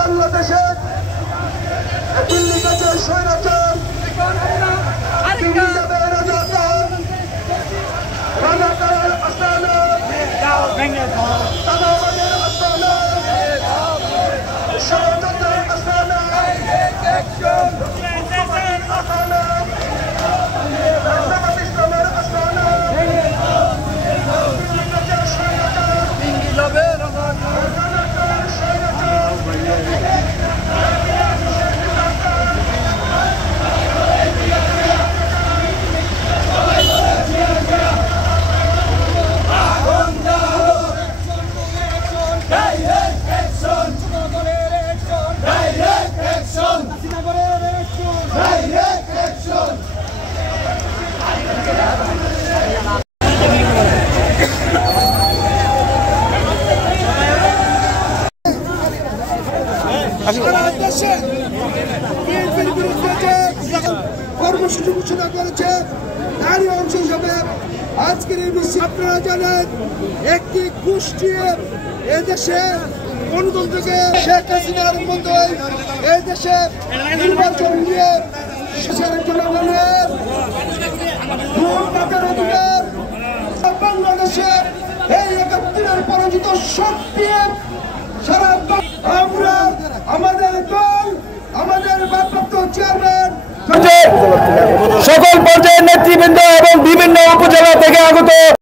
বাংলাদেশে দিল্লি কাছে স্বৈরাচার রাজাকারের আস্তানা তানাবাদের আস্তানা ষড়যন্ত্রের আস্তানা আস্তানা জামাত ইসলামের আস্তানা দিল্লি কাছে স্বৈরাচার কর্মসূচি ঘোষণা করেছে তারই অংশ হিসাবে আজকের এই মিছিল আপনারা জানেন একটি গোষ্ঠী এদেশে গণতন্ত্রকে শেখ হাসিনার মতো এই দেশে নির্বাচন নিয়ে জনগণের অধিকার বাংলাদেশে এই ৭১ পরাজিত শক্তি